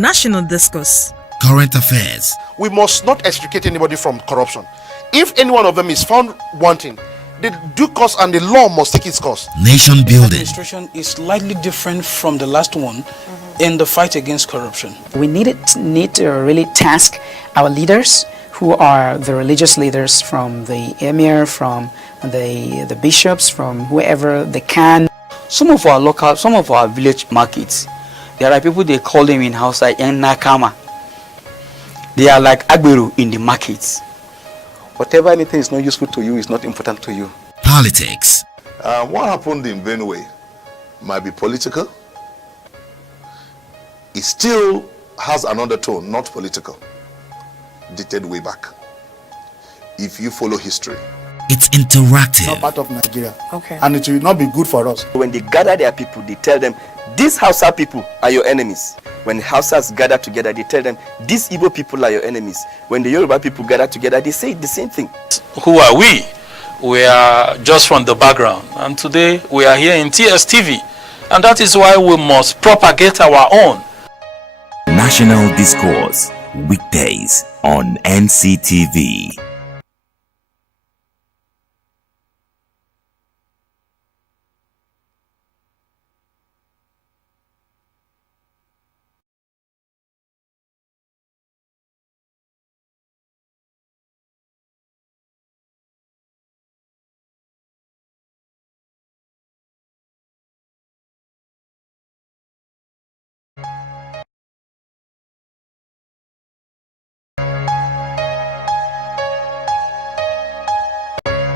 National Discourse. Current affairs. We must not extricate anybody from corruption. If any one of them is found wanting, the due course and the law must take its course. Nation building. Administration is slightly different from the last one in the fight against corruption. We need to really task our leaders, who are the religious leaders, from the emir, from the bishops, from whoever they can. Some of our village markets, there are people, they call them in Hausa yang nakama. They are like agberu in the markets. Whatever anything is not useful to you is not important to you. Politics. What happened in Benue might be political. It still has another tone, not political, dated way back. If you follow history. It's interactive. Not part of Nigeria. Okay. And it will not be good for us. When they gather their people, they tell them, these Hausa people are your enemies. When the Hausas gather together, they tell them, these Igbo people are your enemies. When the Yoruba people gather together, they say the same thing. Who are we? We are just from the background. And today we are here in TSTV. And that is why we must propagate our own. National Discourse. Weekdays on NCTV.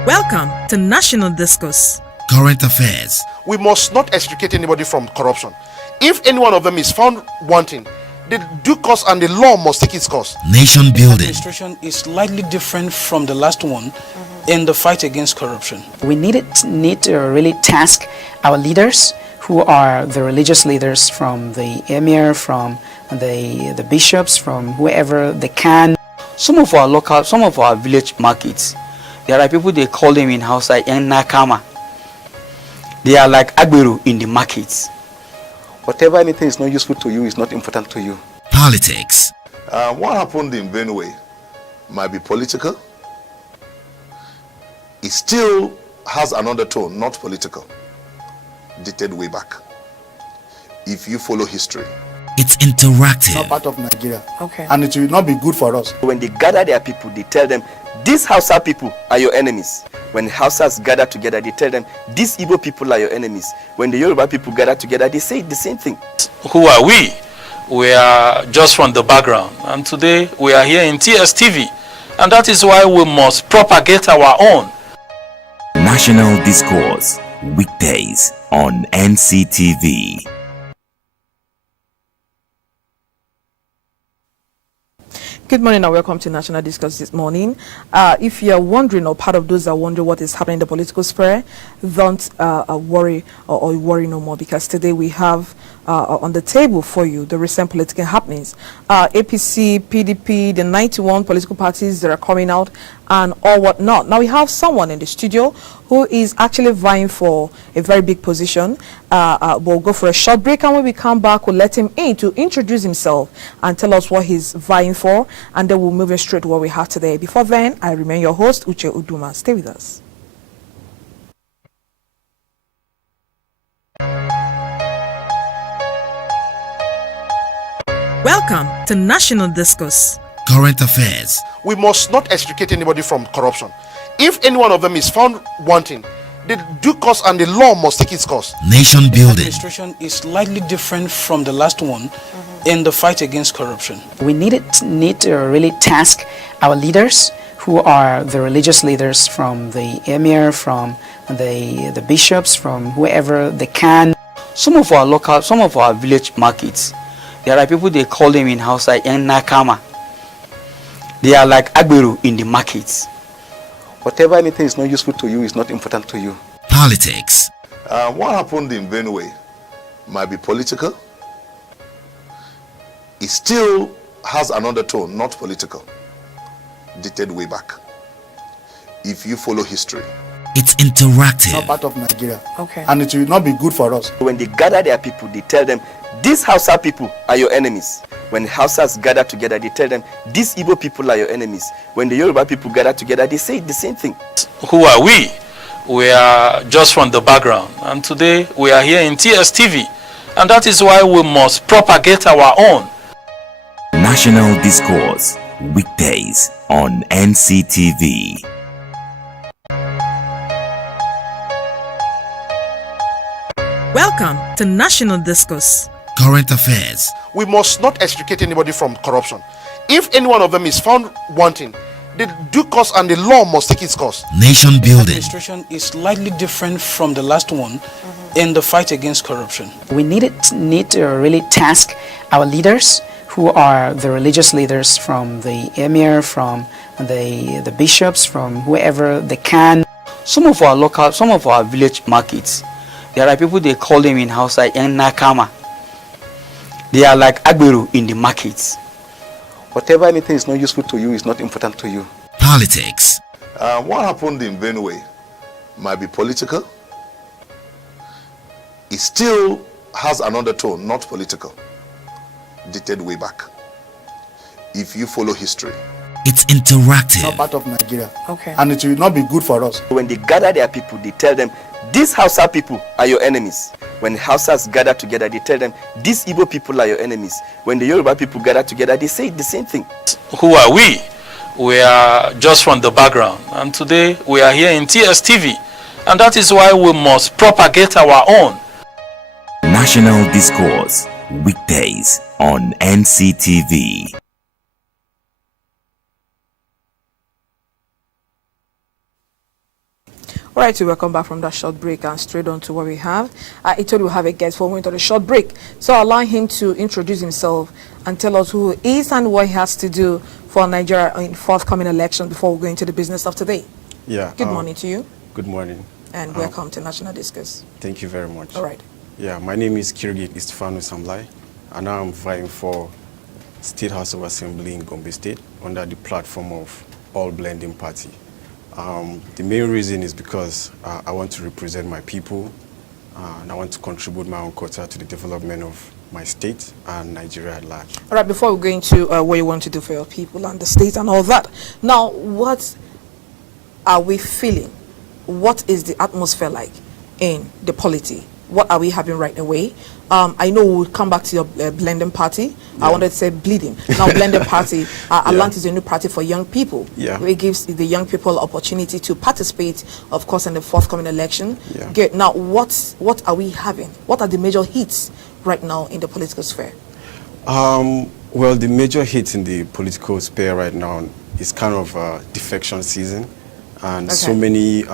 Welcome to National Discourse. Current affairs. We must not extricate anybody from corruption. If any one of them is found wanting, the due course and the law must take its course. Nation building. Administration is slightly different from the last one in the fight against corruption. We need to really task our leaders, who are the religious leaders, from the emir, from the bishops, from whoever they can. Some of our village markets, there are people, they call them in Hausa yang nakama. They are like agberu in the markets. Whatever anything is not useful to you is not important to you. Politics. What happened in Benue might be political. It still has another tone, not political, dated way back. If you follow history. It's interactive. Not part of Nigeria. Okay. And it will not be good for us. When they gather their people, they tell them, these Hausa people are your enemies. When the Hausas gather together, they tell them, these Igbo people are your enemies. When the Yoruba people gather together, they say the same thing. Who are we? We are just from the background. And today we are here in TSTV. And that is why we must propagate our own. National Discourse. Weekdays on NCTV. Good morning and welcome to National Discourse this morning. If you're wondering, or part of those that wonder what is happening in the political sphere, don't worry or worry no more, because today we have on the table for you the recent political happenings. APC, PDP, the 91 political parties that are coming out and all whatnot. Now we have someone in the studio who is actually vying for a very big position. We'll go for a short break, and when we come back, we'll let him in to introduce himself and tell us what he's vying for, and then we'll move in straight to what we have today. Before then, I remain your host, Uche Uduma. Stay with us. Welcome to National Discourse. Current affairs. We must not extricate anybody from corruption. If any one of them is found wanting, the due course and the law must take its course. Nation building. Administration is slightly different from the last one in the fight against corruption. We need to really task our leaders, who are the religious leaders, from the emir, from the bishops, from whoever they can. Some of our village markets, there are people, they call them in Hausa yang nakama. They are like agberu in the markets. Whatever anything is not useful to you is not important to you. Politics. What happened in Benue might be political. It still has another tone, not political, dated way back. If you follow history. It's Not interactive. part of Nigeria. Okay. And it will not be good for us. When they gather their people, they tell them, these Hausa people are your enemies. When Hausas gather together, they tell them, these Igbo people are your enemies. When the Yoruba people gather together, they say the same thing. Who are we? We are just from the background. And today we are here in TSTV. And that is why we must propagate our own. National Discourse. Weekdays on NCTV. Welcome to National Discourse. Current affairs. We must not extricate anybody from corruption. If any one of them is found wanting, the due course and the law must take its course. Nation building. Administration is slightly different from the last one in the fight against corruption. We need to really task our leaders, who are the religious leaders, from the emir, from the bishops, from whoever they can. Some of our village markets, there are people, they call them in Hausa Nakama. They are like Agberu in the markets. Whatever anything is not useful to you is not important to you. Politics. What happened in Benue might be political. It still has an undertone, not political, dated way back. If you follow history. It's interactive. Not part of Nigeria. Okay. And it will not be good for us. When they gather their people, they tell them, these Hausa people are your enemies. When Hausas gather together, they tell them, these Igbo people are your enemies. When the Yoruba people gather together, they say the same thing. Who are we? We are just from the background. And today we are here in TSTV. And that is why we must propagate our own. National Discourse. Weekdays on NCTV. All right, so welcome back from that short break and straight on to what we have. I told you we have a guest for going to the short break. So I'll allow him to introduce himself and tell us who he is and what he has to do for Nigeria in forthcoming election before we go into the business of today. Yeah. Good morning to you. Good morning. And welcome to National Discourse. Thank you very much. All right. Yeah, my name is Kirgit Istifanu Samlai, and now I'm vying for State House of Assembly in Gombe State under the platform of All Blending Party. The main reason is because I want to represent my people, and I want to contribute my own quota to the development of my state and Nigeria at large. All right, before we go into what you want to do for your people and the state and all that, now what are we feeling? What is the atmosphere like in the polity? What are we having right away? I know we'll come back to your blending party. Yeah. I wanted to say bleeding. Now, blending party, Atlant is a new party for young people. Yeah. It gives the young people opportunity to participate, of course, in the forthcoming election. Yeah. Good. Now, what are we having? What are the major hits right now in the political sphere? Well, the major hit in the political sphere right now is kind of defection season, and so many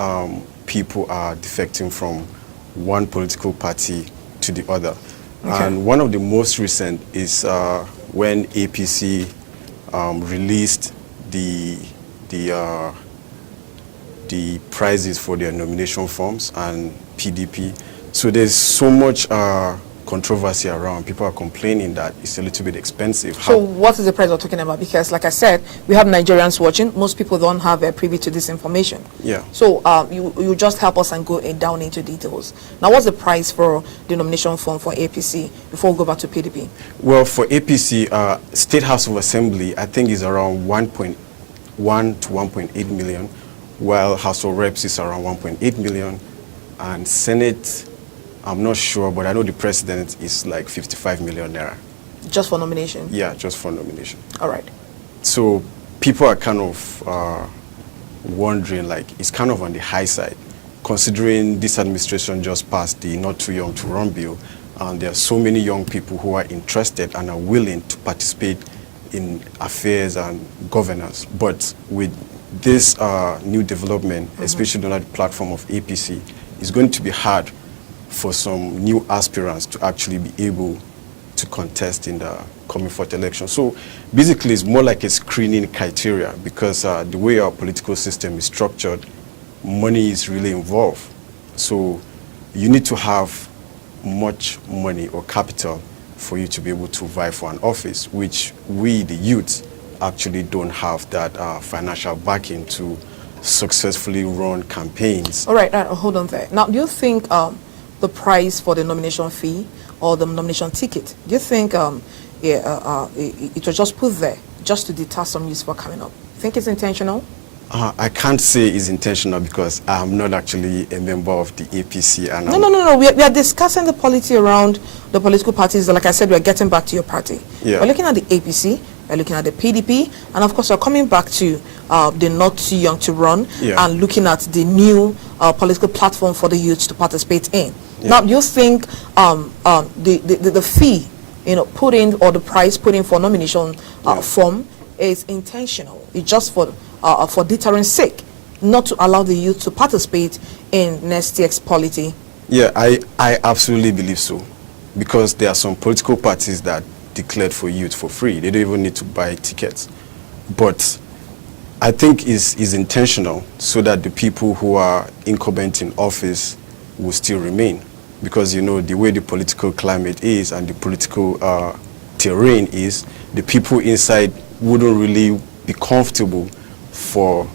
people are defecting from one political party to the other. Okay. And one of the most recent is when APC released the prizes for their nomination forms, and PDP. So there's so much controversy around. People are complaining that it's a little bit expensive. So what is the price we're talking about? Because like I said, we have Nigerians watching. Most people don't have a privy to this information. Yeah. So you just help us and go down into details. Now, what's the price for the nomination form for APC before we go back to PDP? Well, for APC, State House of Assembly, I think is around 1.1 to 1.8 million, while House of Reps is around 1.8 million, and Senate, I'm not sure, but I know the president is like 55 million naira. Just for nomination? Yeah, just for nomination. All right. So people are kind of wondering, like, it's kind of on the high side, considering this administration just passed the not too young to run bill, and there are so many young people who are interested and are willing to participate in affairs and governance. But with this new development, especially on the platform of APC, it's going to be hard for some new aspirants to actually be able to contest in the coming forth election. So basically it's more like a screening criteria, because the way our political system is structured, money is really involved. So you need to have much money or capital for you to be able to vie for an office, which we, the youth, actually don't have that financial backing to successfully run campaigns. All right, hold on there. Now, do you think the price for the nomination fee or the nomination ticket, do you think it was just put there just to deter some youths for coming up? Think it's intentional? I can't say it's intentional because I'm not actually a member of the APC. And No. We are discussing the polity around the political parties. Like I said, we're getting back to your party. Yeah. We're looking at the APC, we're looking at the PDP, and of course we're coming back to the not too young to run, Yeah. and looking at the new political platform for the youth to participate in. Yeah. Now, do you think the fee, put in, or the price put in for nomination form is intentional? It's just for deterrence sake, not to allow the youth to participate in next year's polity? Yeah, I absolutely believe so, because there are some political parties that declared for youth for free. They don't even need to buy tickets. But I think it's intentional so that the people who are incumbent in office will still remain, because the way the political climate is and the political terrain is, the people inside wouldn't really be comfortable for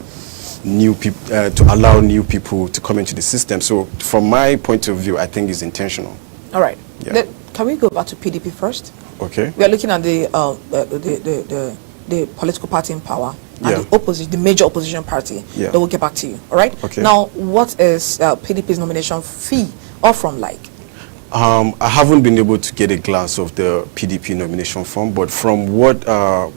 new people to allow new people to come into the system. So from my point of view, I think it's intentional. All right. Yeah. Can we go back to PDP first? Okay. We are looking at the political party in power and Yeah. the major opposition party. Yeah. Then we'll get back to you. All right. Okay. Now, what is PDP's nomination fee or from like? I haven't been able to get a glance of the PDP nomination form, but from what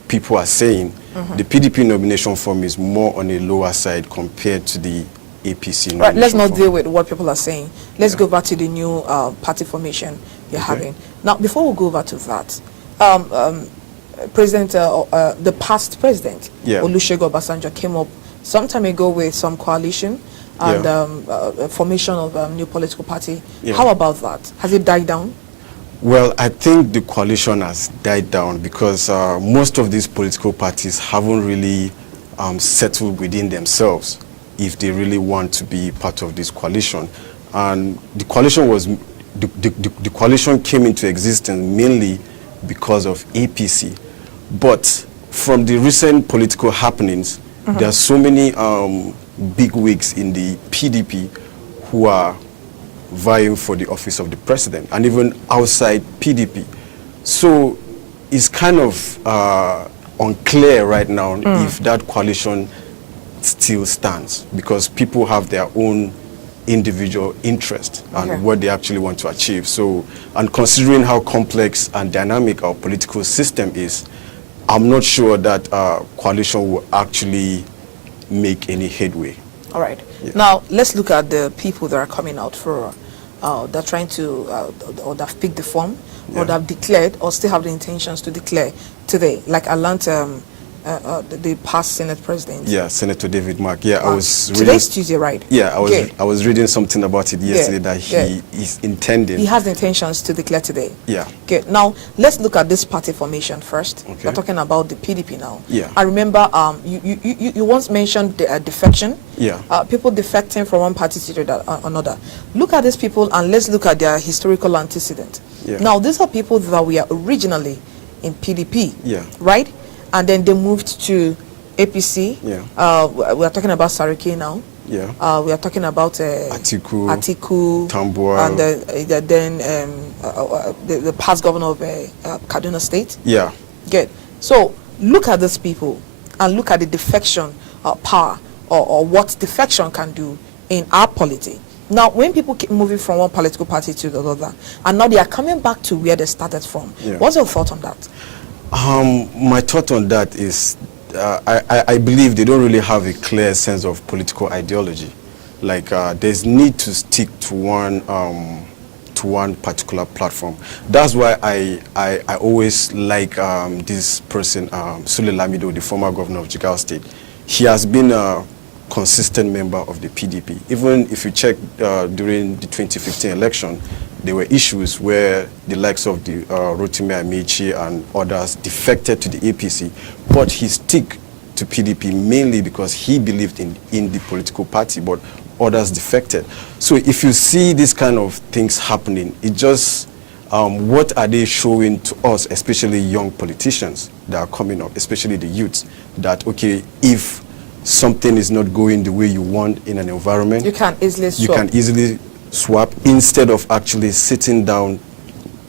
people are saying, the PDP nomination form is more on a lower side compared to the APC nomination Right, let's not form. deal with what people are saying. Let's go back to the new party formation you're having. Now, before we go over to that, the past president, Olusegun Obasanjo, came up some time ago with some coalition and formation of a new political party. Yeah. How about that? Has it died down? Well, I think the coalition has died down because most of these political parties haven't really settled within themselves if they really want to be part of this coalition. And the coalition the coalition came into existence mainly because of APC. But from the recent political happenings, there are so many big wigs in the PDP who are vying for the office of the president, and even outside PDP. So it's kind of unclear right now if that coalition still stands, because people have their own individual interest and what they actually want to achieve. So, and considering how complex and dynamic our political system is, I'm not sure that coalition will actually make any headway. All right. Yeah. Now, let's look at the people that are coming out for, they're trying to, or they've picked the form, or they've declared, or still have the intentions to declare today, like Atlanta, the past Senate president. Yeah, Senator David Mark. Yeah, I was reading. Today's Tuesday, right? Yeah, I was reading something about it yesterday that he is intending. He has the intentions to declare today. Yeah. Okay. Now let's look at this party formation first. Okay. We're talking about the PDP now. Yeah. I remember you once mentioned the defection. Yeah. People defecting from one party to another. Look at these people and let's look at their historical antecedent. Yeah. Now these are people that were originally in PDP. Yeah. Right. And then they moved to APC. Yeah. We are talking about Sariki now. Yeah. We are talking about Atiku, Tambuwal, and then the past governor of Kaduna State. Yeah. Good. So look at these people and look at the defection power or what defection can do in our polity. Now, when people keep moving from one political party to the other, and now they are coming back to where they started from, what's your thought on that? My thought on that is, I believe they don't really have a clear sense of political ideology. Like there's need to stick to one particular platform. That's why I always like this person, Sule Lamido, the former governor of Jigawa State. He has been a consistent member of the PDP. Even if you check during the 2015 election, there were issues where the likes of the Rotimi Amici and others defected to the APC, but he stuck to PDP mainly because he believed in the political party, but others defected. So if you see this kind of things happening, it just, what are they showing to us, especially young politicians that are coming up, especially the youths, that, okay, if something is not going the way you want in an environment, you can easily swap. You can easily swap instead of actually sitting down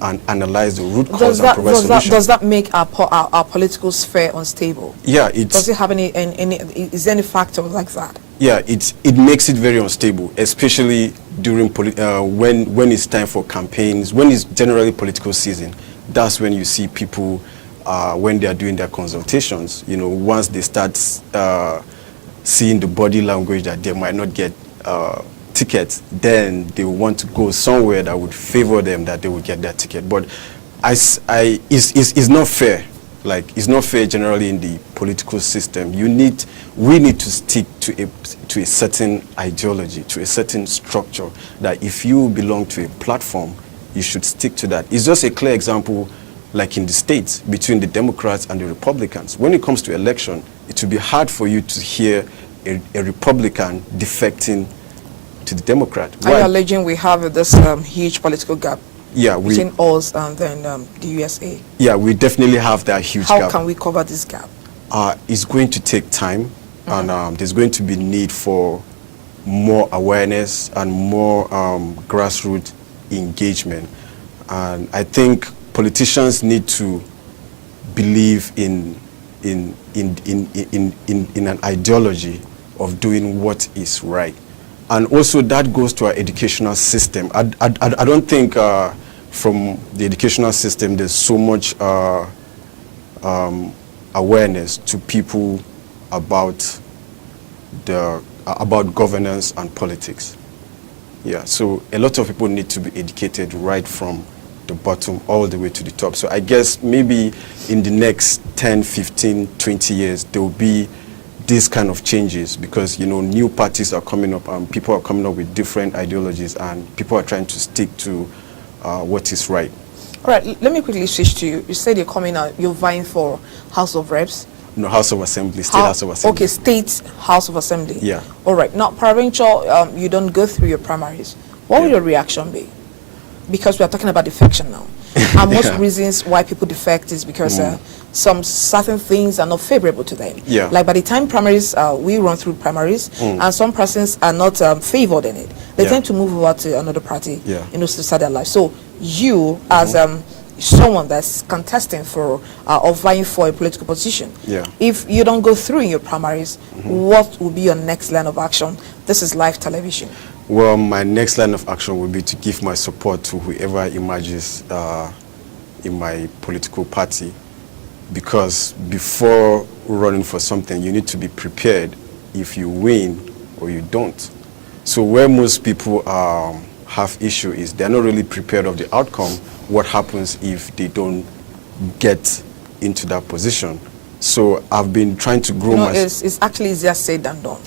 and analyze the root cause and provide solutions. Does that make our political sphere unstable? Yeah, does it have any is there any factor like that? Yeah, it makes it very unstable, especially during when it's time for campaigns, when it's generally political season. That's when you see people when they are doing their consultations. You know, once they start seeing the body language that they might not get tickets, then they want to go somewhere that would favor them, that they would get that ticket. But it's not fair. Like, it's not fair generally in the political system. We need to stick to a certain ideology, to a certain structure, that if you belong to a platform, you should stick to that. It's just a clear example, like in the States, between the Democrats and the Republicans. When it comes to election, it will be hard for you to hear a Republican defecting to the Democrat. Are you alleging we have this huge political gap between us and then the USA? Yeah, we definitely have that huge gap. How can we cover this gap? It's going to take time, and there's going to be need for more awareness and more grassroots engagement. And I think politicians need to believe in an ideology of doing what is right. And also that goes to our educational system. I don't think from the educational system there's so much awareness to people about governance and politics. Yeah, so a lot of people need to be educated right from the bottom all the way to the top. So I guess maybe in the next 10, 15, 20 years, there will be these kind of changes, because, you know, new parties are coming up and people are coming up with different ideologies, and people are trying to stick to what is right. All right, let me quickly switch to you. You said you're coming out, you're vying for House of Reps. No, House of Assembly, State House of Assembly. Okay, State House of Assembly. Yeah. All right, now provincial, you don't go through your primaries. What will your reaction be? Because we are talking about defection now. And most reasons why people defect is because some certain things are not favorable to them. Yeah. Like by the time primaries, we run through primaries, and some persons are not favored in it. They tend to move over to another party, you know, to start their life. So you, as someone that's contesting for or vying for a political position, if you don't go through in your primaries, what will be your next line of action? This is live television. Well, my next line of action would be to give my support to whoever emerges in my political party, because before running for something, you need to be prepared if you win or you don't. So where most people have issue is they're not really prepared of the outcome. What happens if they don't get into that position? So I've been trying to grow my... It's actually easier said than done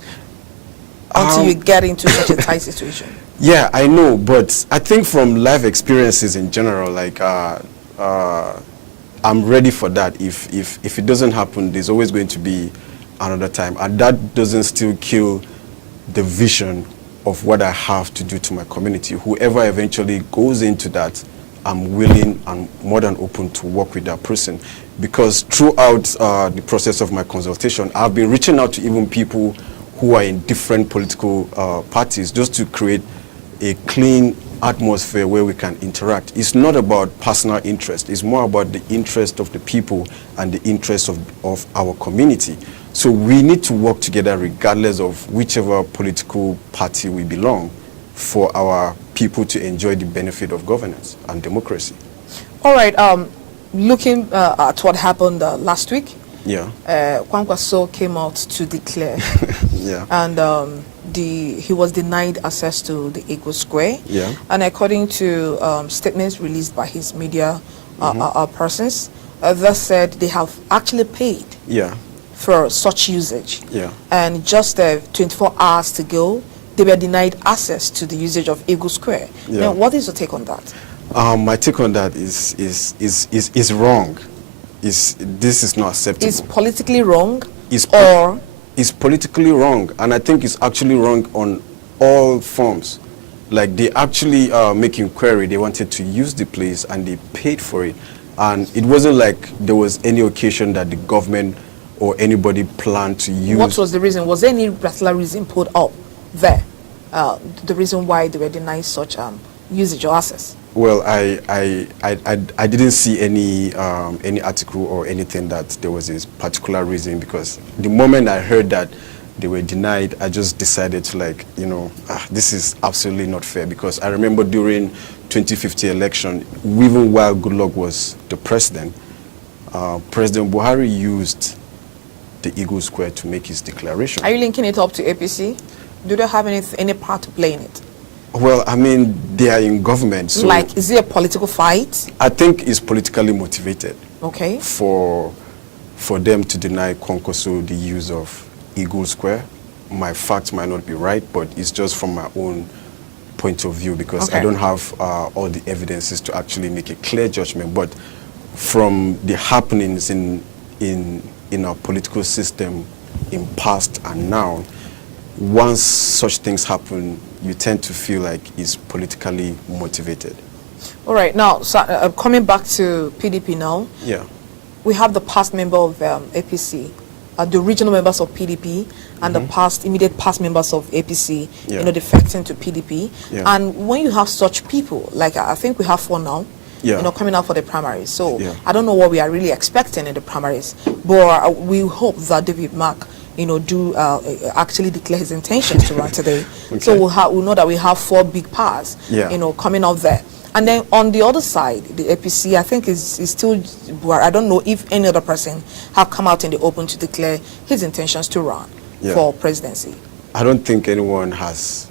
until you get into such a tight situation. Yeah, I know, but I think from life experiences in general, like I'm ready for that. If it doesn't happen, there's always going to be another time, and that doesn't still kill the vision of what I have to do to my community. Whoever eventually goes into that, I'm willing and more than open to work with that person, because throughout the process of my consultation, I've been reaching out to even people who are in different political parties, just to create a clean atmosphere where we can interact. It's not about personal interest. It's more about the interest of the people and the interest of our community. So we need to work together regardless of whichever political party we belong, for our people to enjoy the benefit of governance and democracy. All right, looking at what happened last week, Kwankwaso came out to declare, and he was denied access to the Eagle Square. And according to statements released by his media persons, they said they have actually paid for such usage. And just 24 hours to go, they were denied access to the usage of Eagle Square. Now, what is your take on that? My take on that is wrong. This is not acceptable. It's politically wrong, It's politically wrong, and I think it's actually wrong on all forms. Like, they actually make inquiry, they wanted to use the place and they paid for it. And it wasn't like there was any occasion that the government or anybody planned to use. What was the reason? Was there any particular reason put up there? The reason why they were denied such usage or access? Well, I didn't see any article or anything that there was this particular reason, because the moment I heard that they were denied, I just decided to this is absolutely not fair, because I remember during 2015 election, even while Goodluck was the president, President Buhari used the Eagle Square to make his declaration. Are you linking it up to APC? Do they have any part to play in it? Well, I mean, they are in government. So is it a political fight? I think it's politically motivated. Okay. For them to deny Kwankwaso the use of Eagle Square. My facts might not be right, but it's just from my own point of view, because I don't have all the evidences to actually make a clear judgment. But from the happenings in our political system in past and now, once such things happen, you tend to feel like it's politically motivated. All right. Now, so, coming back to PDP now. Yeah. We have the past member of APC, the regional members of PDP, and the immediate past members of APC, defecting to PDP. Yeah. And when you have such people, like I think we have 4 now, coming out for the primaries. So I don't know what we are really expecting in the primaries, but we hope that David Mark, do actually declare his intentions to run today. So we'll know that we have 4 big powers, coming out there. And then on the other side, the APC, I think is still, I don't know if any other person have come out in the open to declare his intentions to run for presidency. I don't think anyone has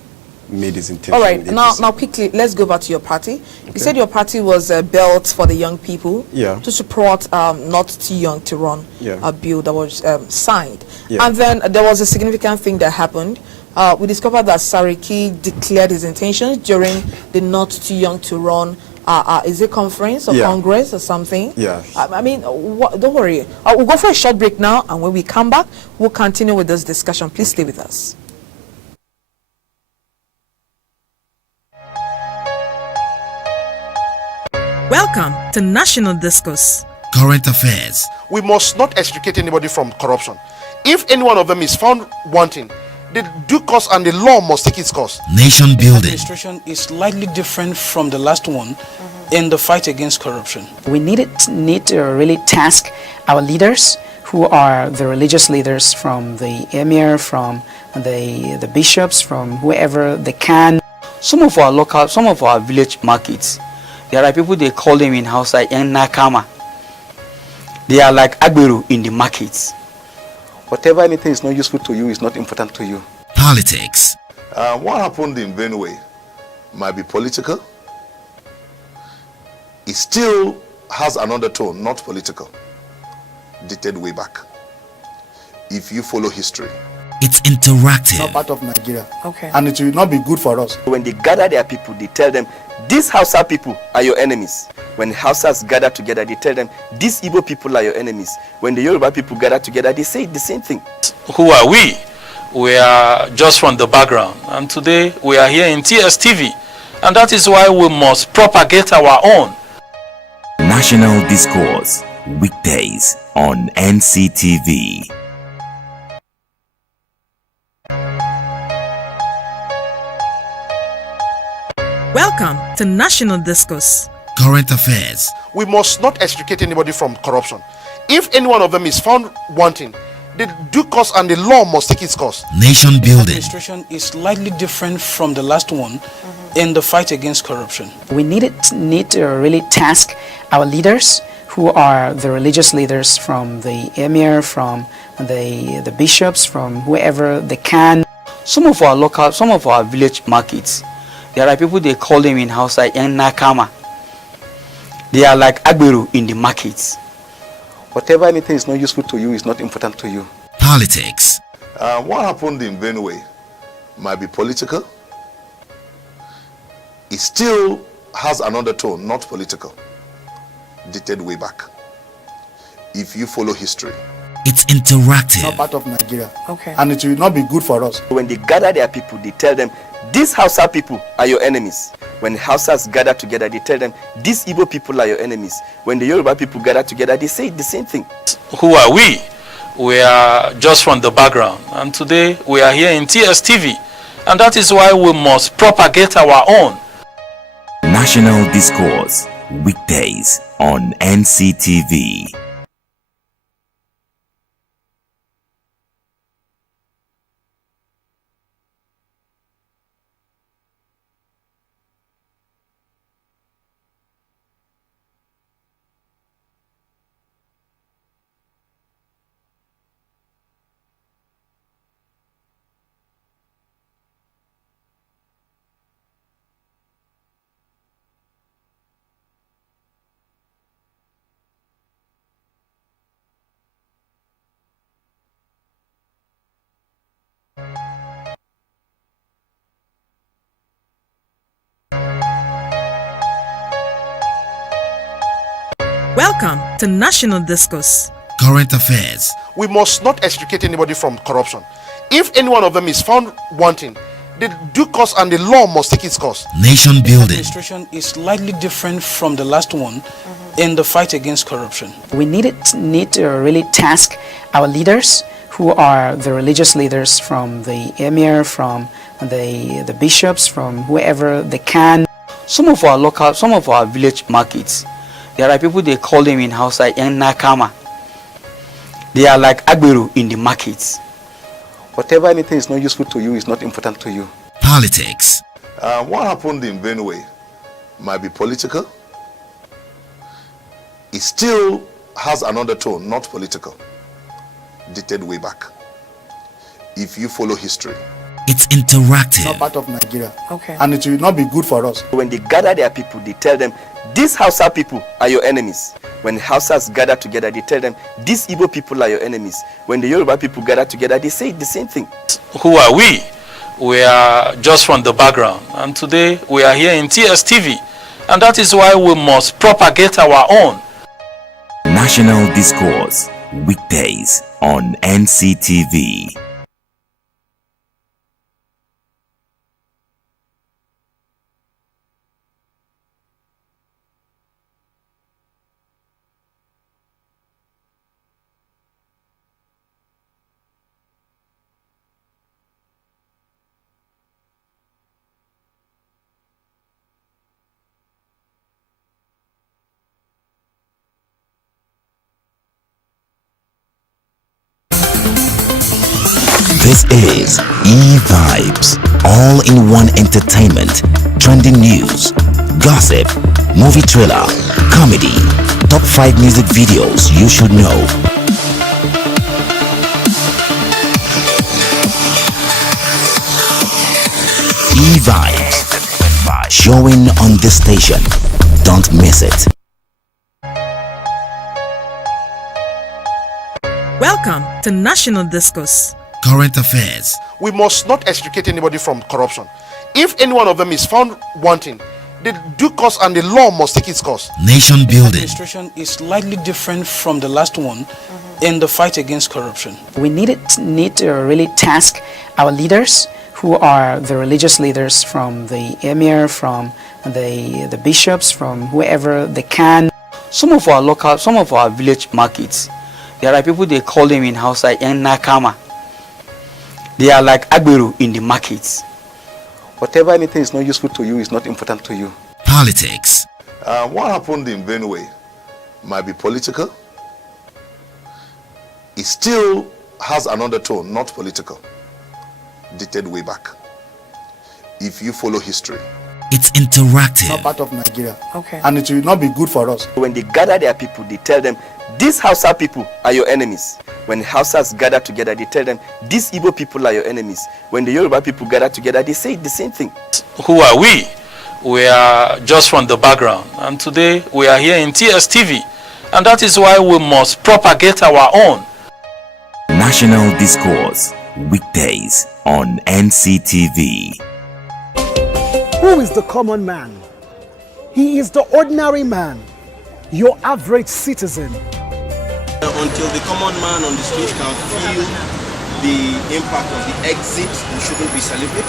made his intention. All right, now quickly, let's go back to your party. You said your party was built for the young people to support not too young to run a bill that was signed. And then there was a significant thing that happened. We discovered that Sariki declared his intentions during the Not Too Young to Run, is it conference or congress or something? Yes. I mean, don't worry. We'll go for a short break now, and when we come back, we'll continue with this discussion. Please stay with us. Welcome to National Discourse. Current affairs. We must not extricate anybody from corruption. If any one of them is found wanting, the due course and the law must take its course. Nation building. Administration is slightly different from the last one in the fight against corruption. We need to really task our leaders, who are the religious leaders, from the emir, from the bishops, from whoever they can. Some of our village markets, there are people, they call them in Hausa Yang Nakama. They are like Agberu in the markets. Whatever anything is not useful to you is not important to you. Politics. What happened in Benue might be political. It still has another tone, not political, dated way back. If you follow history. It's interactive. Not part of Nigeria. Okay. And it will not be good for us. When they gather their people, they tell them, these Hausa people are your enemies. When Hausas gather together, they tell them, these Igbo people are your enemies. When the Yoruba people gather together, they say the same thing. Who are we? We are just from the background. And today we are here in TSTV. And that is why we must propagate our own. National Discourse. Weekdays on NCTV. Welcome to National Discourse. Current affairs. We must not extricate anybody from corruption. If any one of them is found wanting, the due course and the law must take its course. Nation building. Administration is slightly different from the last one in the fight against corruption. We need to really task our leaders, who are the religious leaders, from the emir, from the bishops, from whoever they can. Some of our village markets, there are people, they call them in Hausa Yang Nakama. They are like Agberu in the markets. Whatever anything is not useful to you is not important to you. Politics. What happened in Benue might be political. It still has another tone, not political, dated way back. If you follow history. It's interactive. Not part of Nigeria. Okay. And it will not be good for us. When they gather their people, they tell them, these Hausa people are your enemies. When Hausas gather together, they tell them, these Igbo people are your enemies. When the Yoruba people gather together, they say the same thing. Who are we? we are just from the background, and today we are here in TSTV, and that is why we must propagate our own. National Discourse, weekdays on NCTV. Welcome to National Discourse. Current affairs. We must not extricate anybody from corruption. If any one of them is found wanting, the due course and the law must take its course. Nation building. Administration is slightly different from the last one in the fight against corruption. We need to really task our leaders, who are the religious leaders, from the emir, from the bishops, from whoever they can. Some of our village markets, there are people, they call them in Hausa yang nakama. They are like agberu in the markets. Whatever anything is not useful to you is not important to you. Politics. What happened in Benue might be political. It still has another tone, not political, dated way back. If you follow history, it's interactive. Not part of Nigeria. Okay. And it will not be good for us. When they gather their people, they tell them, these Hausa people are your enemies. When Hausas gather together, they tell them, these Igbo people are your enemies. When the Yoruba people gather together, they say the same thing. Who are we? We are just from the background, and today we are here in TSTV, and that is why we must propagate our own. National Discourse, weekdays on NCTV. This is E-Vibes, all-in-one entertainment, trending news, gossip, movie trailer, comedy, top 5 music videos you should know. E-Vibes, showing on this station. Don't miss it. Welcome to National Discourse. Current affairs. We must not extricate anybody from corruption. If any one of them is found wanting, the due course and the law must take its course. Nation building. Administration is slightly different from the last one in the fight against corruption. We need to really task our leaders, who are the religious leaders, from the emir, from the bishops, from whoever they can. Some of our village markets, there are people, they call them in Hausa yang nakama. They are like agberu in the markets. Whatever anything is not useful to you is not important to you. Politics. What happened in Benue might be political. It still has another tone, not political, dated way back. If you follow history, it's interactive. Not part of Nigeria. Okay. And it will not be good for us. When they gather their people, they tell them, these Hausa people are your enemies. When Hausas gather together, they tell them, these Igbo people are your enemies. When the Yoruba people gather together, they say the same thing. Who are we? We are just from the background, and today we are here in TSTV, and that is why we must propagate our own. National Discourse, weekdays on NCTV. Who is the common man? He is the ordinary man, your average citizen. Until the common man on the street can feel the impact of the exit, we shouldn't be celebrating.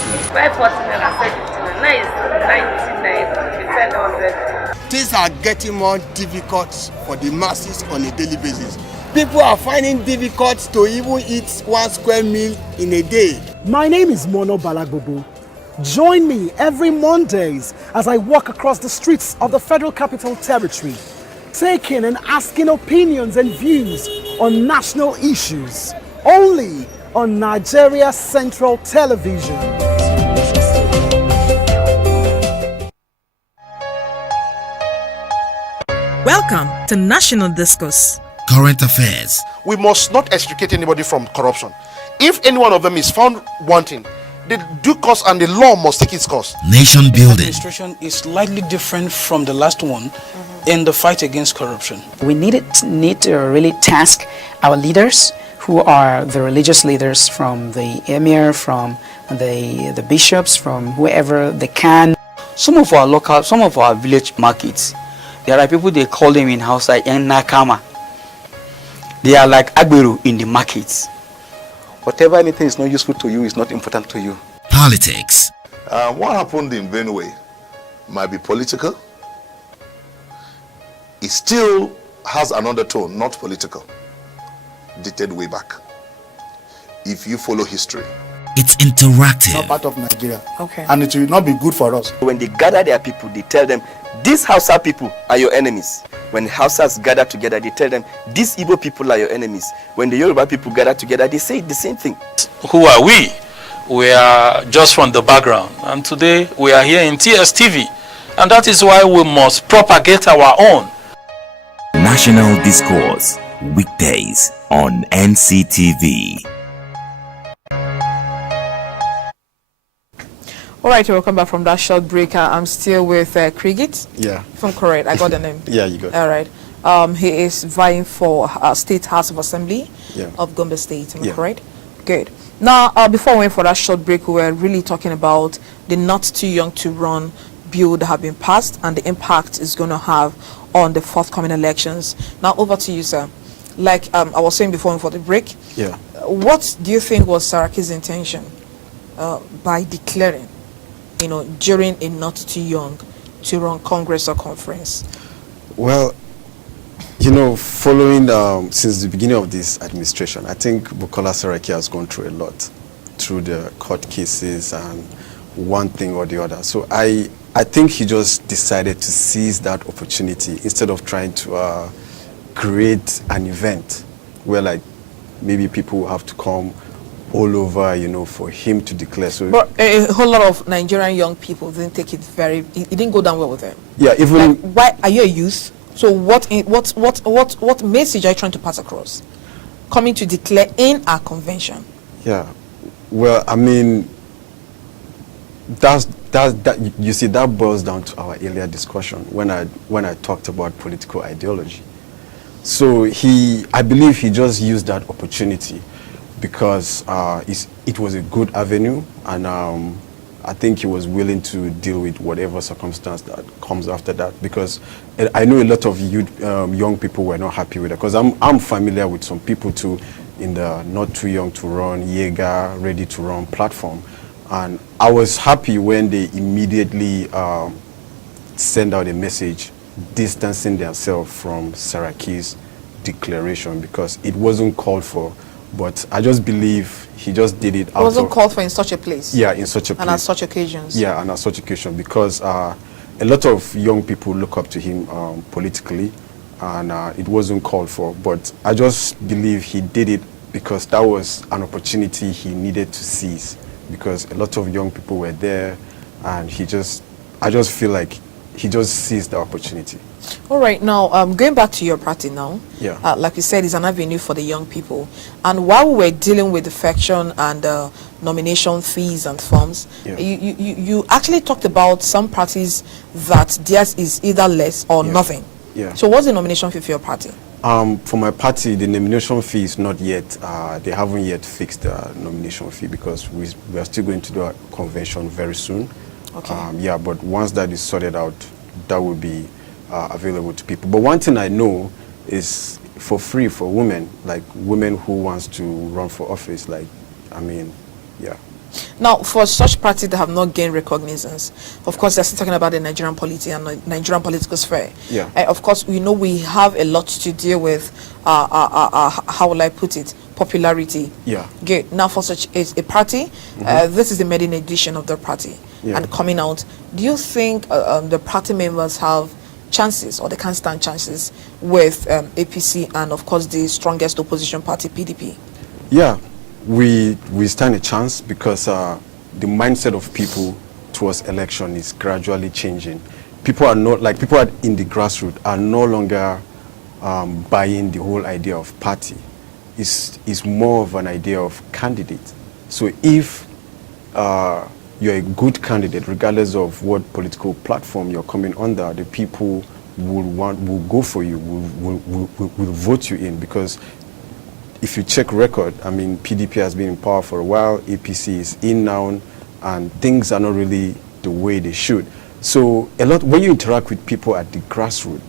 Things are getting more difficult for the masses on a daily basis. People are finding difficult to even eat 1 square meal in a day. My name is Mono Balagbobo. Join me every Mondays as I walk across the streets of the Federal Capital Territory, taking and asking opinions and views on national issues, only on Nigeria Central Television. Welcome to National Discourse. Current affairs. We must not extricate anybody from corruption. If any one of them is found wanting, the due course and the law must take its course. Nation building. Administration is slightly different from the last one in the fight against corruption. We need to really task our leaders, who are the religious leaders, from the emir, from the bishops, from whoever they can. Some of our village markets, there are people, they call them in Hausa yang nakama. They are like agberu in the markets. Whatever anything is not useful to you is not important to you. Politics. What happened in Benue might be political. It still has another tone, not political, dated way back. If you follow history. It's interactive. Not part of Nigeria. Okay. And it will not be good for us. When they gather their people, they tell them, these Hausa people are your enemies. When Hausas gather together, they tell them, these Igbo people are your enemies. When the Yoruba people gather together, they say the same thing. Who are we? We are just from the background. And today we are here in TSTV. And that is why we must propagate our own. National Discourse. Weekdays on NCTV. All right, welcome back from that short break. I'm still with Krigit. Yeah. If I'm correct, I got the name. Yeah, you got it. All right. He is vying for State House of Assembly of Gombe State. Am I correct? Good. Now, before we went for that short break, we were really talking about the not too young to run bill that have been passed and the impact it's going to have on the forthcoming elections. Now, over to you, sir. Like I was saying before for the break, what do you think was Saraki's intention by declaring, during a not too young to run Congress or conference? Well, following since the beginning of this administration, I think Bukola Saraki has gone through a lot, through the court cases and one thing or the other. So I think he just decided to seize that opportunity instead of trying to create an event where like maybe people will have to come all over, for him to declare. So, but a whole lot of Nigerian young people didn't take it it didn't go down well with them. Yeah, even like, why are you a youth? So what message are you trying to pass across? Coming to declare in our convention. Yeah, well, I mean, that you see, that boils down to our earlier discussion when I talked about political ideology. So I believe he just used that opportunity because it was a good avenue, and I think he was willing to deal with whatever circumstance that comes after that, because I know a lot of young people were not happy with it, because I'm familiar with some people too in the not too young to run, Yega, ready to run platform, and I was happy when they immediately send out a message distancing themselves from Saraki's declaration, because it wasn't called for. But I just believe he just did it. It wasn't called for in such a place. Yeah, in such a place. And at such occasions. Yeah, and at such occasion, because a lot of young people look up to him politically, and it wasn't called for. But I just believe he did it because that was an opportunity he needed to seize, because a lot of young people were there, and I just feel like he just seized the opportunity. All right, now going back to your party now, yeah. Like you said, it's an avenue for the young people. And while we were dealing with defection and nomination fees and forms, you actually talked about some parties that theirs is either less or nothing. Yeah. So what's the nomination fee for your party? For my party, the nomination fee is not yet, they haven't yet fixed the nomination fee, because we are still going to do a convention very soon. Okay. Yeah, but once that is sorted out, that will be available to people. But one thing I know is for free for women, like women who wants to run for office, like, I mean, yeah. Now, for such parties that have not gained recognizance, of course, they're still talking about the Nigerian polity and Nigerian political sphere. Yeah. Of course, we know we have a lot to deal with, how will I put it, popularity. Yeah. Okay. Now, for such a party, this is the maiden edition of the party. Yeah. And coming out, do you think the party members have chances, or they can stand chances with APC and, of course, the strongest opposition party, PDP? Yeah, we stand a chance because the mindset of people towards election is gradually changing. People are not, like people in the grassroots are no longer buying the whole idea of party. It's more of an idea of candidate. So if you're a good candidate, regardless of what political platform you're coming under, the people will go for you, will vote you in. Because if you check record, I mean, PDP has been in power for a while, APC is in now, and things are not really the way they should. So when you interact with people at the grassroots,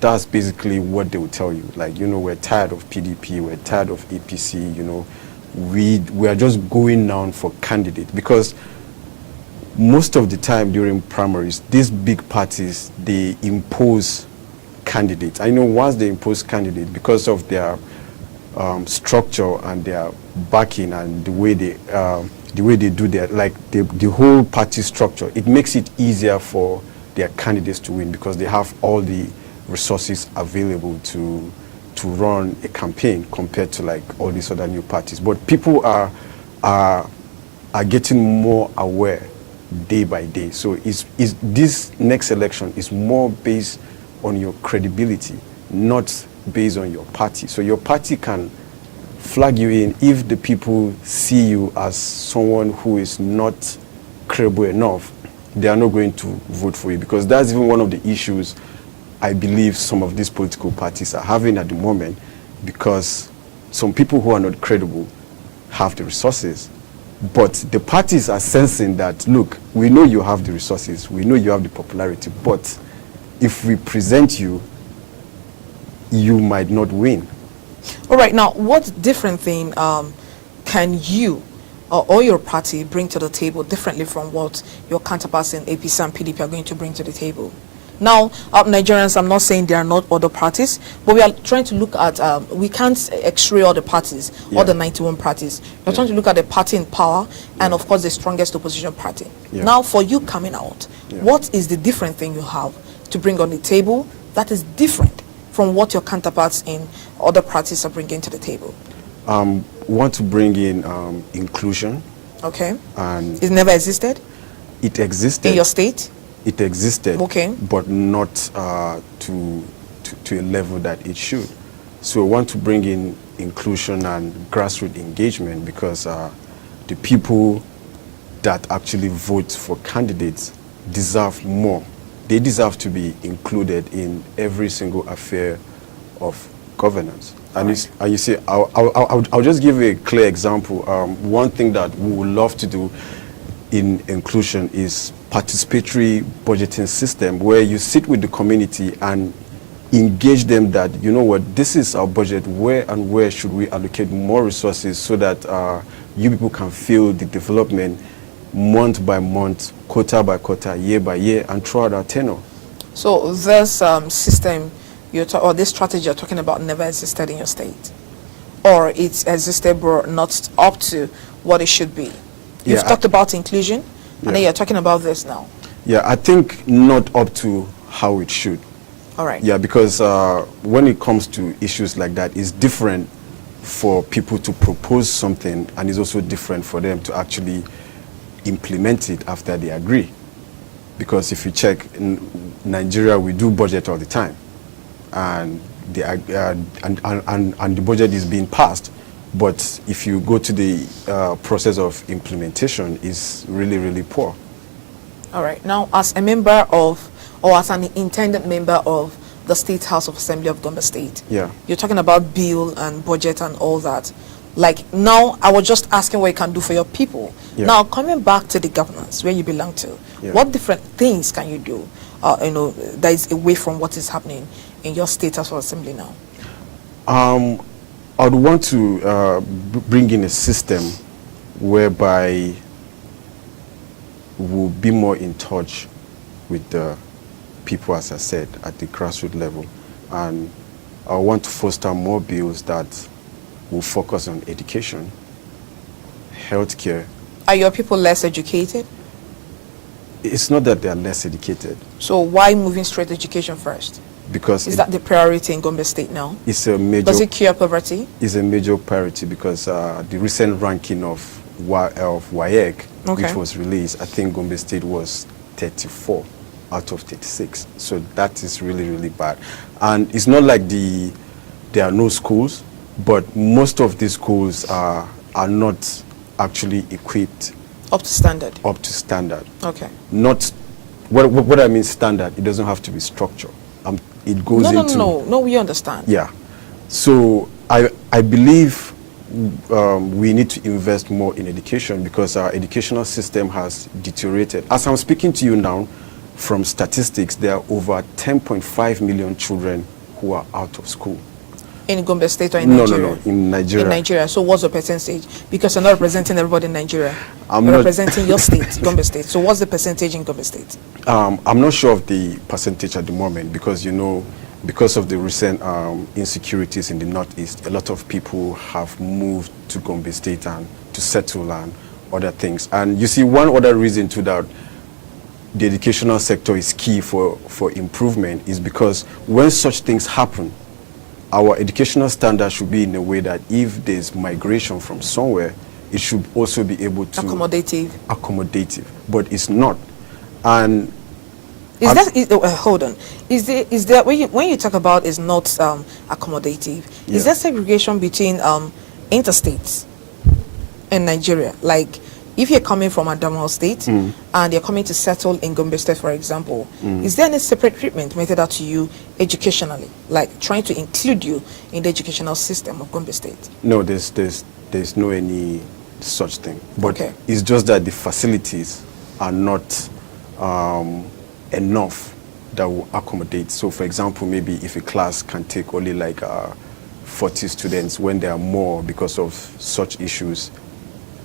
that's basically what they will tell you. Like, we're tired of PDP, we're tired of APC, we are just going now for candidate. Because most of the time during primaries, these big parties, they impose candidates. I know once they impose candidates, because of their structure and their backing and the way they do their, like the whole party structure, it makes it easier for their candidates to win because they have all the resources available to run a campaign compared to like all these other new parties. But people are getting more aware day by day. So this next election is more based on your credibility, not based on your party. So your party can flag you in if the people see you as someone who is not credible enough. They are not going to vote for you, because that's even one of the issues I believe some of these political parties are having at the moment, because some people who are not credible have the resources. But the parties are sensing that, look, we know you have the resources, we know you have the popularity, but if we present you, you might not win. All right, now, what different thing can you or your party bring to the table differently from what your counterparts in APC and PDP are going to bring to the table? Now, Nigerians, I'm not saying there are not other parties, but we are trying to look at, we can't x-ray all the parties, all the 91 parties. We're trying to look at the party in power and, of course, the strongest opposition party. Now, for you coming out, what is the different thing you have to bring on the table that is different from what your counterparts in other parties are bringing to the table? We want to bring in inclusion. Okay. And it never existed? It existed. In your state? It existed, okay, but not to a level that it should. So we want to bring in inclusion and grassroots engagement, because the people that actually vote for candidates deserve more. They deserve to be included in every single affair of governance. And, you see, I'll just give you a clear example. One thing that we would love to do in inclusion is participatory budgeting system, where you sit with the community and engage them that, you know what, this is our budget, where should we allocate more resources so that you people can feel the development month by month, quarter by quarter, year by year, and throughout our tenure. So this system or this strategy you're talking about never existed in your state, or it existed but not up to what it should be? You've talked about inclusion, and then you're talking about this now. Yeah, I think not up to how it should. All right. Yeah, because when it comes to issues like that, it's different for people to propose something, and it's also different for them to actually implement it after they agree. Because if you check, in Nigeria, we do budget all the time, and the budget is being passed. But if you go to the process of implementation, it's really, really poor. All right. Now, as a member of, or as an intended member of the State House of Assembly of Gombe State, you're talking about bill and budget and all that. Like, now, I was just asking what you can do for your people. Now, coming back to the governance where you belong to, what different things can you do, that is away from what is happening in your State House of Assembly now? I would want to bring in a system whereby we'll be more in touch with the people, as I said, at the grassroots level. And I want to foster more bills that will focus on education, healthcare. Are your people less educated? It's not that they are less educated. So why moving straight education first? Because is that the priority in Gombe State now? It's a major. Does it cure poverty? It's a major priority because the recent ranking of WAEC, which was released, I think Gombe State was 34 out of 36. So that is really, really bad. And it's not like there are no schools, but most of these schools are not actually equipped. Up to standard? Up to standard. Okay. Not, what I mean standard, it doesn't have to be structure. It goes into... No, we understand. Yeah. So I believe we need to invest more in education because our educational system has deteriorated. As I'm speaking to you now, from statistics, there are over 10.5 million children who are out of school. In Gombe State or in Nigeria? No, in Nigeria. In Nigeria. So what's the percentage? Because you're not representing everybody in Nigeria. You're representing your state, Gombe State. So what's the percentage in Gombe State? I'm not sure of the percentage at the moment because, because of the recent insecurities in the Northeast, a lot of people have moved to Gombe State and to settle and other things. And you see, one other reason to that the educational sector is key for improvement is because when such things happen, our educational standard should be in a way that if there's migration from somewhere, it should also be able to... Accommodative. But it's not. And... hold on. Is there when you talk about is not accommodative, is there segregation between interstates in Nigeria? Like, if you're coming from Adamawa State and you're coming to settle in Gombe State, for example, is there any separate treatment meted out to you educationally, like trying to include you in the educational system of Gombe State? No, there's no any such thing. But it's just that the facilities are not enough that will accommodate. So, for example, maybe if a class can take only like 40 students, when there are more because of such issues,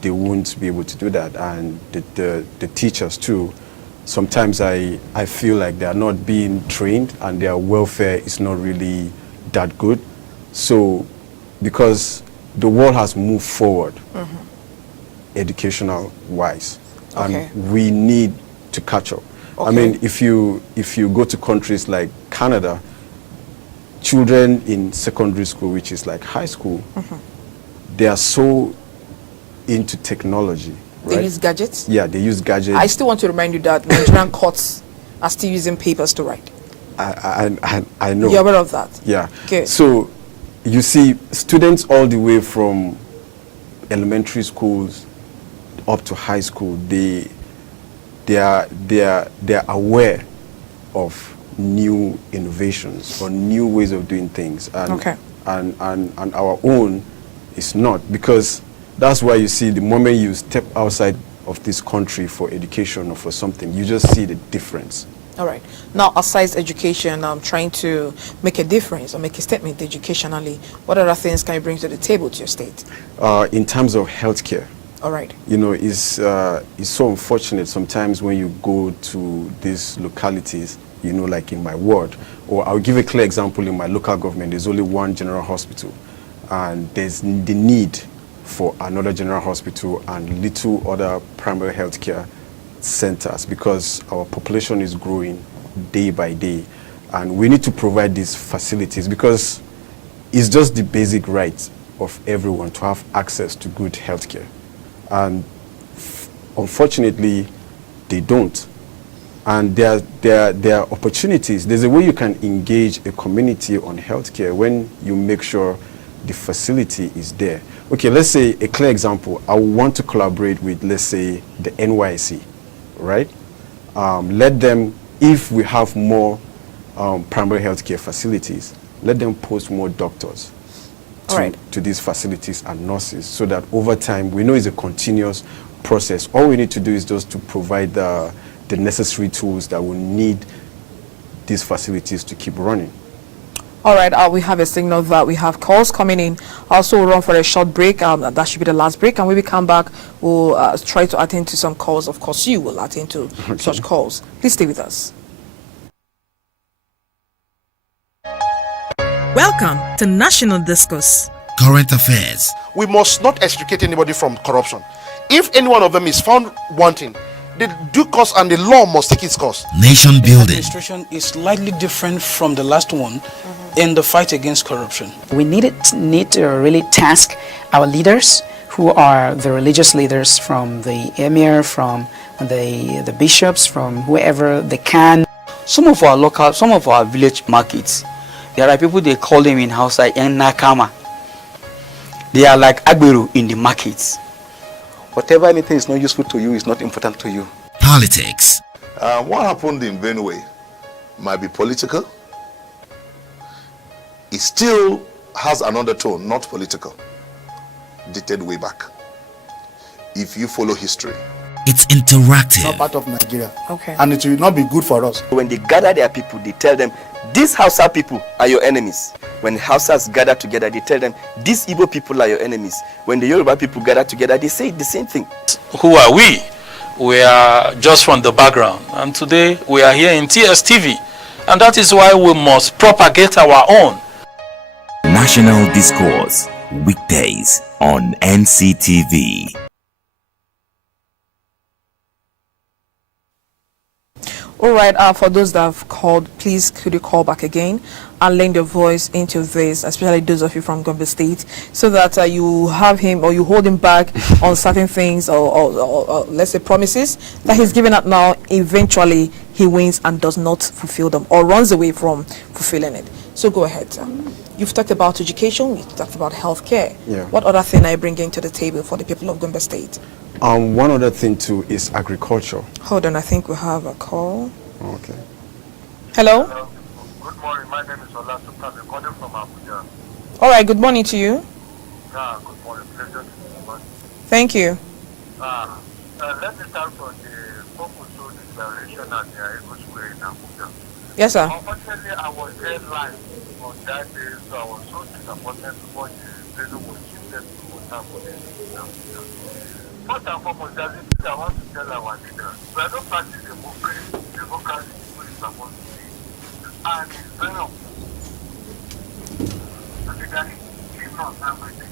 they won't be able to do that. And the teachers too, sometimes I feel like they are not being trained and their welfare is not really that good. So because the world has moved forward educational wise and we need to catch up. I mean, if you go to countries like Canada, children in secondary school, which is like high school, they are so into technology, right? They use gadgets? Yeah, they use gadgets. I still want to remind you that Nigerian courts are still using papers to write. I know. You're aware of that? Yeah. Okay. So, you see, students all the way from elementary schools up to high school, they are aware of new innovations or new ways of doing things, and our own is not, because that's why you see the moment you step outside of this country for education or for something, you just see the difference. All right. Now, aside education, trying to make a difference or make a statement educationally, what other things can you bring to the table to your state? In terms of healthcare. All right. It's so unfortunate sometimes when you go to these localities, like in my ward, or I'll give a clear example. In my local government, there's only one general hospital, and there's the need for another general hospital and little other primary healthcare centers because our population is growing day by day, and we need to provide these facilities because it's just the basic right of everyone to have access to good healthcare. And unfortunately, they don't. And there are opportunities. There's a way you can engage a community on healthcare when you make sure the facility is there. Okay, let's say a clear example. I want to collaborate with, let's say, the NYC, right? Let them, if we have more primary healthcare facilities, let them post more doctors to these facilities and nurses, so that over time, we know it's a continuous process. All we need to do is just to provide the necessary tools that will need these facilities to keep running. All right, we have a signal that we have calls coming in. Also, we'll run for a short break. That should be the last break. And when we come back, we'll try to attend to some calls. Of course, you will attend to such calls. Please stay with us. Welcome to National Discourse. Current affairs. We must not extricate anybody from corruption. If any one of them is found wanting, the due course and the law must take its course. Nation The building. administration is slightly different from the last one in the fight against corruption. We need to really task our leaders, who are the religious leaders, from the emir, from the bishops, from whoever they can. Some of our village markets, there are people, they call them in Hausa yang nakama. They are like agberu in the markets. Whatever anything is not useful to you is not important to you. Politics. What happened in Benue might be political. It still has an undertone, not political, dated way back. If you follow history. It's interactive. Not part of Nigeria. Okay. And it will not be good for us. When they gather their people, they tell them, these Hausa people are your enemies. When Hausas gather together, they tell them, these Igbo people are your enemies. When the Yoruba people gather together, they say the same thing. Who are we? We are just from the background. And today we are here in TSTV. And that is why we must propagate our own. National Discourse. Weekdays on NCTV. All right, for those that have called, please could you call back again and lend your voice into this, especially those of you from Gombe State, so that you have him or you hold him back on certain things or let's say promises that he's given up now. Eventually, he wins and does not fulfill them or runs away from fulfilling it. So go ahead, sir. You've talked about education, you've talked about healthcare. Yeah. What other thing are you bringing to the table for the people of Gombe State? One other thing too is agriculture. Hold on, I think we have a call. Okay. Hello? Hello. Good morning. My name is Ola Sukan. I'm calling from Abuja. All right, good morning to you. Good morning. Pleasure to meet you. Thank you. Let me start from the Fokuso declaration at the Aego Square in Abuja. Yes, sir. Unfortunately, I was there live on that day, so I was so disappointed because the president was shifted to Water for the Abuja. First and foremost, there's a thing I want to tell our leaders. We are not practicing democracy which is supposed to be. And it's very unfortunate. And they are giving us everything.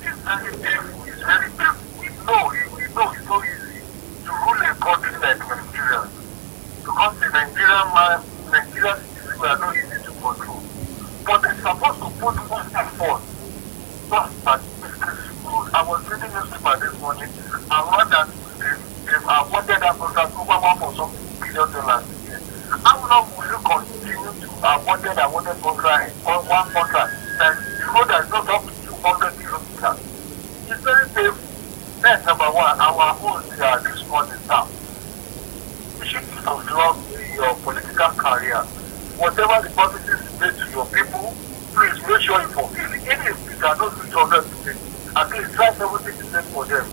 It's very painful. It's very painful. We know it's so easy to rule a country like Nigeria. Because the Nigerian citizens are not easy to control. But they're supposed to put one step forward. I was reading newspaper this morning and read that they've awarded Africa over $1 billion this year. How long will you continue to awarded contract on one contract that the road has not up to 200 kilometers? It's very painful. That's number one. Our own this morning now. You should fulfill your political career. Whatever the promises made to your people, please make sure you fulfill it. Even if you cannot do 200%, at least try 70% for them.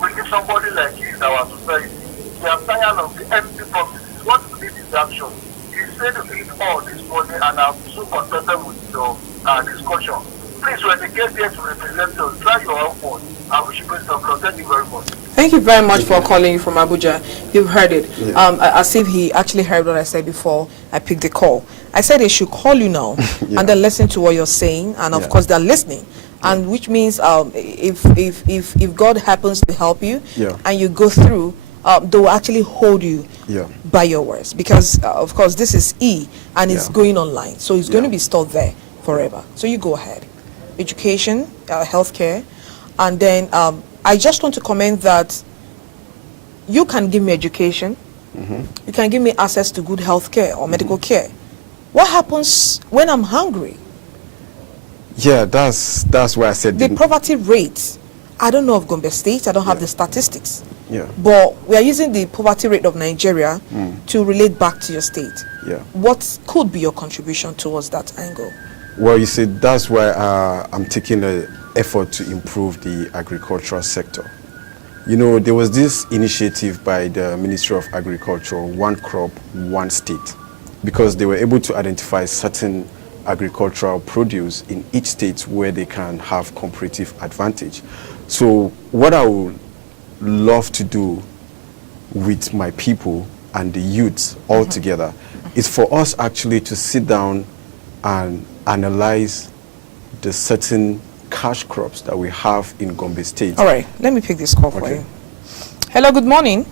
We need somebody like you in our society. We are tired of the empty promises. What we need is action. You said it all this morning, and I'm so contented with your discussion. Please, when they get here to represent us, try your effort. I wish you best of luck. Thank you very much. Thank you very much for calling you from Abuja. You've heard it. As if he actually heard what I said before I picked the call. I said they should call you now and then listen to what you're saying, and of course they're listening. And which means if God happens to help you and you go through, they will actually hold you by your words, because of course this is and it's going online, so it's going to be stored there forever. So you go ahead. Education, healthcare, and then I just want to comment that you can give me education, you can give me access to good health care or medical care. What happens when I'm hungry? Yeah, that's why I said the poverty rate. I don't know of Gombe State. I don't have the statistics. Yeah. But we are using the poverty rate of Nigeria to relate back to your state. Yeah. What could be your contribution towards that angle? Well, you see, that's why I'm taking an effort to improve the agricultural sector. You know, there was this initiative by the Ministry of Agriculture, One Crop, One State, because they were able to identify certain agricultural produce in each state where they can have comparative advantage. So what I would love to do with my people and the youths all together is for us actually to sit down and analyze the certain cash crops that we have in Gombe State. All right, let me pick this call for you. Hello, good morning.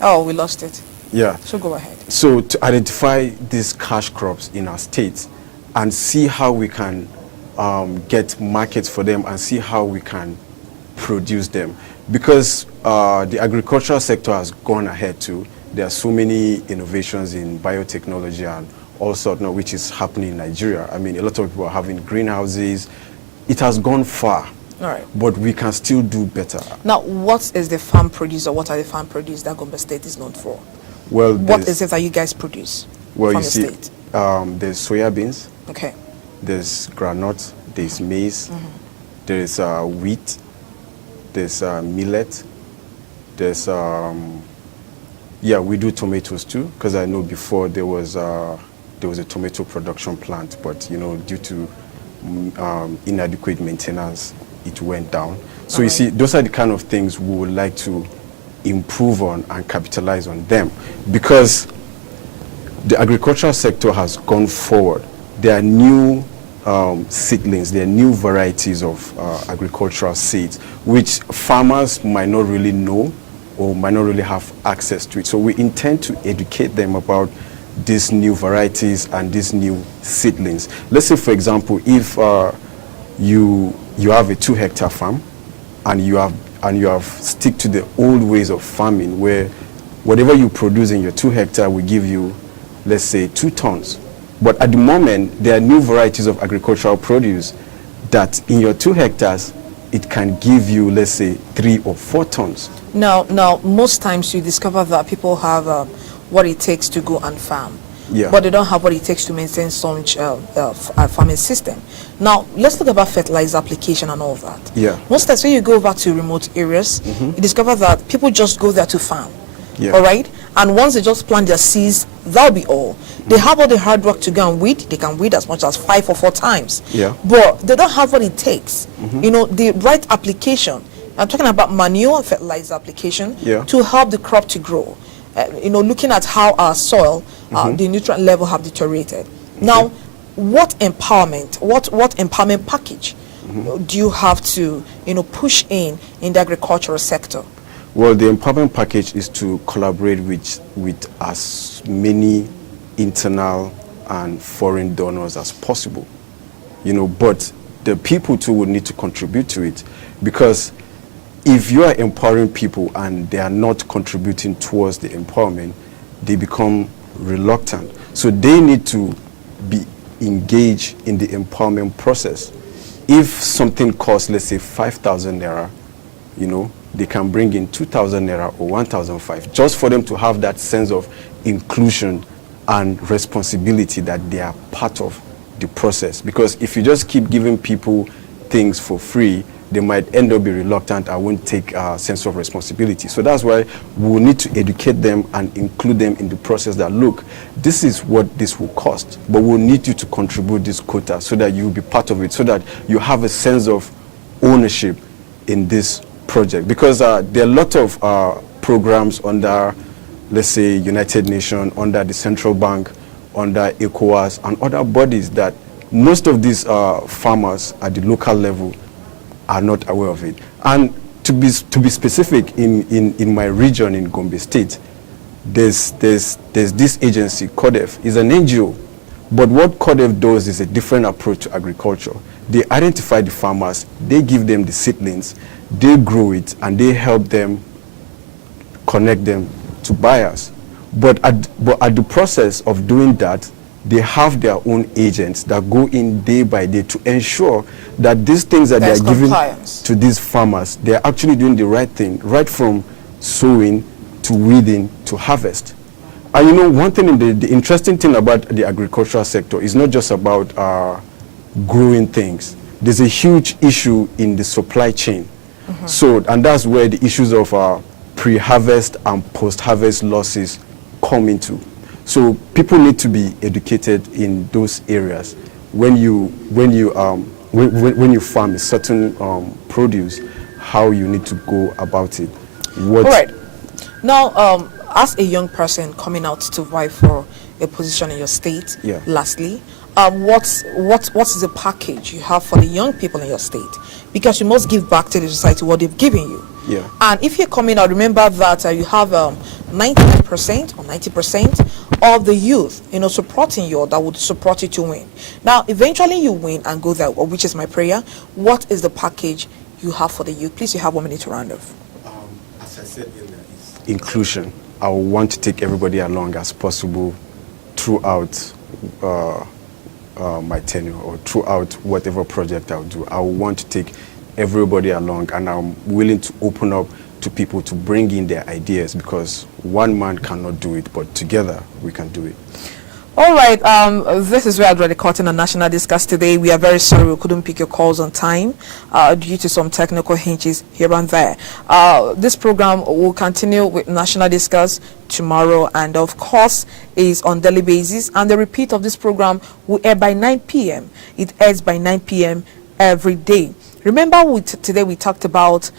Oh, we lost it. Yeah. So go ahead. So to identify these cash crops in our state and see how we can get markets for them and see how we can produce them. Because the agricultural sector has gone ahead too. There are so many innovations in biotechnology and all sorts now, which is happening in Nigeria. I mean, a lot of people are having greenhouses. It has gone far. All right. But we can still do better. Now, what is the farm produce, or what are the farm produce that Gombe State is known for? Well, what is it that you guys produce well, from you the see, state? There's soya beans. Okay. There's groundnut. There's maize. There's wheat. There's millet. There's yeah, we do tomatoes too, because I know before there was a tomato production plant, but you know, due to inadequate maintenance, it went down. So you see, those are the kind of things we would like to improve on and capitalize on them, because the agricultural sector has gone forward. There are new seedlings, there are new varieties of agricultural seeds, which farmers might not really know or might not really have access to it. So we intend to educate them about these new varieties and these new seedlings. Let's say, for example, if you have a 2-hectare farm and you have stick to the old ways of farming, where whatever you produce in your 2 hectare will give you, let's say, 2 tons. But at the moment, there are new varieties of agricultural produce that in your 2 hectares, it can give you, let's say, 3 or 4 tons. Now, most times you discover that people have what it takes to go and farm, but they don't have what it takes to maintain such farming system. Now, let's talk about fertilizer application and all that. Yeah. Most times when you go back to remote areas, you discover that people just go there to farm. Yeah. All right, and once they just plant their seeds, that'll be all. They have all the hard work to go and weed. They can weed as much as 5 or 4 times. Yeah. But they don't have what it takes. You know, the right application. I'm talking about manure and fertilizer application to help the crop to grow. You know, looking at how our soil, the nutrient level have deteriorated. Now, what empowerment, what empowerment package do you have to, you know, push in the agricultural sector? Well, the empowerment package is to collaborate with as many internal and foreign donors as possible. You know, but the people too would need to contribute to it, because if you are empowering people and they are not contributing towards the empowerment, they become reluctant. So they need to be engaged in the empowerment process. If something costs, let's say, 5,000 naira, you know, they can bring in 2,000 naira or 1,005, just for them to have that sense of inclusion and responsibility that they are part of the process. Because if you just keep giving people things for free, they might end up be reluctant and won't take a sense of responsibility. So that's why we will need to educate them and include them in the process that, look, this is what this will cost, but we'll need you to contribute this quota so that you'll be part of it, so that you have a sense of ownership in this project. Because there are a lot of programs under, let's say, United Nations, under the Central Bank, under ECOWAS, and other bodies that most of these farmers at the local level are not aware of it. And to be specific, in my region in Gombe State, there's this agency, CODEF, is an NGO. But what CODEF does is a different approach to agriculture. They identify the farmers, they give them the seedlings, they grow it, and they help them connect them to buyers. But at the process of doing that, they have their own agents that go in day by day to ensure that these things that they are giving to these farmers, they're actually doing the right thing, right from sowing to weeding to harvest. And you know, one thing, the interesting thing about the agricultural sector is not just about growing things. There's a huge issue in the supply chain. So, and that's where the issues of pre-harvest and post-harvest losses come into. So people need to be educated in those areas. When you farm a certain produce, how you need to go about it. All right. Now, as a young person coming out to vie for a position in your state, lastly, what is the package you have for the young people in your state? Because you must give back to the society what they've given you. Yeah. And if you're coming out, remember that you have 99% or 90% of the youth, supporting you, or that would support you to win. Now, eventually you win and go there, which is my prayer. What is the package you have for the youth? Please, you have 1 minute to round off. As I said earlier, is inclusion. I want to take everybody along as possible throughout my tenure, or throughout whatever project I'll do. I want to take everybody along, and I'm willing to open up to people to bring in their ideas, because one man cannot do it, but together we can do it. All right, this is where I'd already caught in a national discuss today. We are very sorry we couldn't pick your calls on time due to some technical hinges here and there. This program will continue with national discuss tomorrow, and of course is on daily basis, and the repeat of this program will air by 9 p.m. It airs by 9 p.m. every day. Remember, today we talked about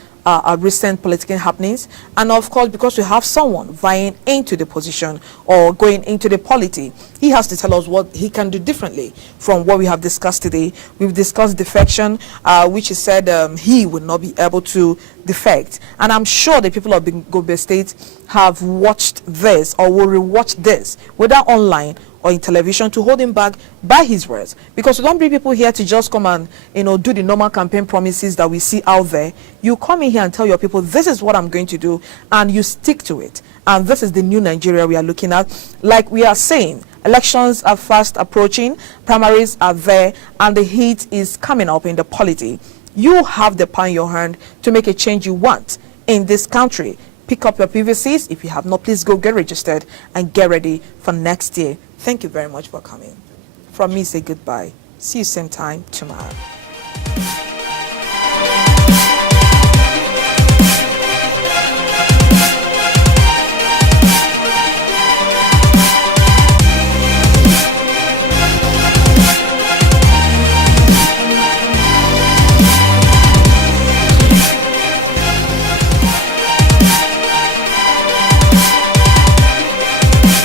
recent political happenings, and of course, because we have someone vying into the position or going into the polity, he has to tell us what he can do differently from what we have discussed today. We've discussed defection, which he said he would not be able to defect, and I'm sure the people of Gombe State have watched this or will rewatch this, whether online or in television, to hold him back by his words, because we don't bring people here to just come and do the normal campaign promises that we see out there. You come in here and tell your people, this is what I'm going to do, and you stick to it. And this is the new Nigeria we are looking at. Like we are saying, elections are fast approaching, primaries are there, and the heat is coming up in the polity. You have the power in your hand to make a change you want in this country. Pick up your PVCs. If you have not, please go get registered and get ready for next year. Thank you very much for coming. From me, say goodbye. See you same time tomorrow.